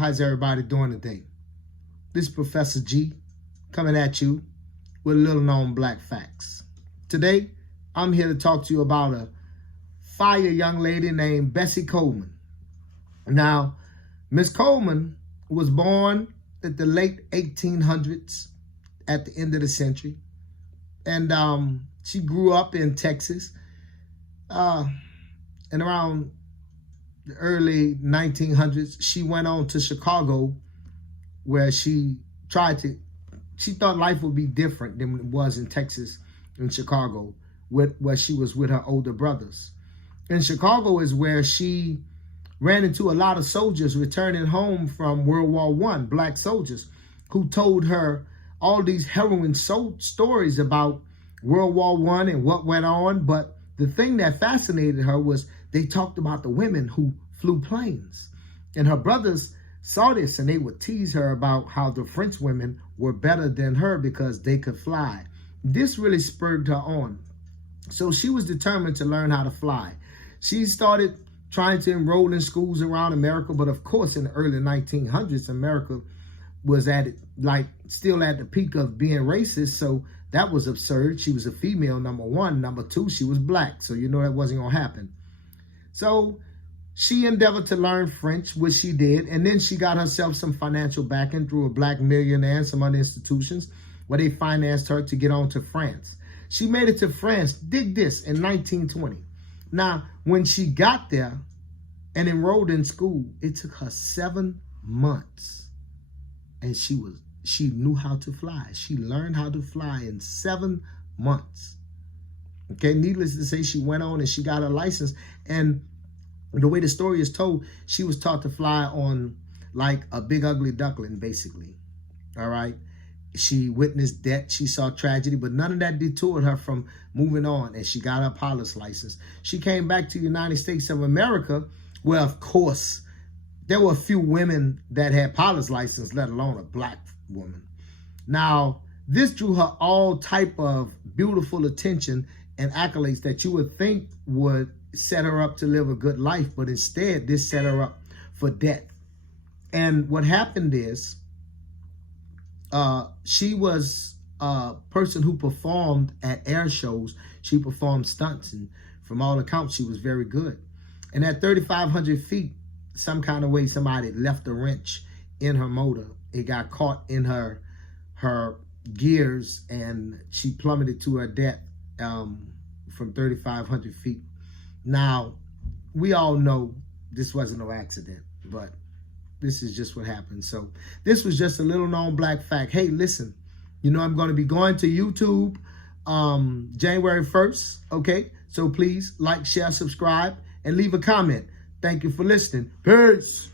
How's everybody doing today? This is Professor G coming at you with little known black facts. Today, I'm here to talk to you about a fire young lady named Bessie Coleman. Now, Miss Coleman was born at the late 1800s, at the end of the century. And she grew up in Texas. And around the early 1900s, she went on to Chicago, where she thought life would be different than it was in Texas and Chicago, where she was with her older brothers. In Chicago is where she ran into a lot of soldiers returning home from World War I, black soldiers, who told her all these harrowing stories about World War I and what went on. But the thing that fascinated her was they talked about the women who flew planes. And her brothers saw this and they would tease her about how the French women were better than her because they could fly. This really spurred her on. So she was determined to learn how to fly. She started trying to enroll in schools around America, but of course in the early 1900s, America was still at the peak of being racist, so that was absurd. She was a female, number one. Number two, she was black, so you know that wasn't gonna happen. So she endeavored to learn French, which she did, and then she got herself some financial backing through a black millionaire and some other institutions where they financed her to get on to France. She made it to France, dig this, in 1920. Now, when she got there and enrolled in school, it took her 7 months. And she knew how to fly. She learned how to fly in 7 months. Okay, needless to say, she went on and she got her license. And the way the story is told, she was taught to fly on like a big ugly duckling, basically. All right. She witnessed death, she saw tragedy, but none of that detoured her from moving on, and she got her pilot's license. She came back to the United States of America, where, of course, there were a few women that had pilot's license, let alone a black woman. Now, this drew her all type of beautiful attention and accolades that you would think would set her up to live a good life, but instead, this set her up for death. And what happened is, she was a person who performed at air shows. She performed stunts, and from all accounts, she was very good. And at 3,500 feet, some kind of way, somebody left a wrench in her motor. It got caught in her gears, and she plummeted to her death from 3,500 feet. Now, we all know this wasn't no accident, but this is just what happened. So this was just a little known black fact. Hey, listen, you know I'm going to be going to YouTube January 1st, okay? So please like, share, subscribe, and leave a comment. Thank you for listening. Peace.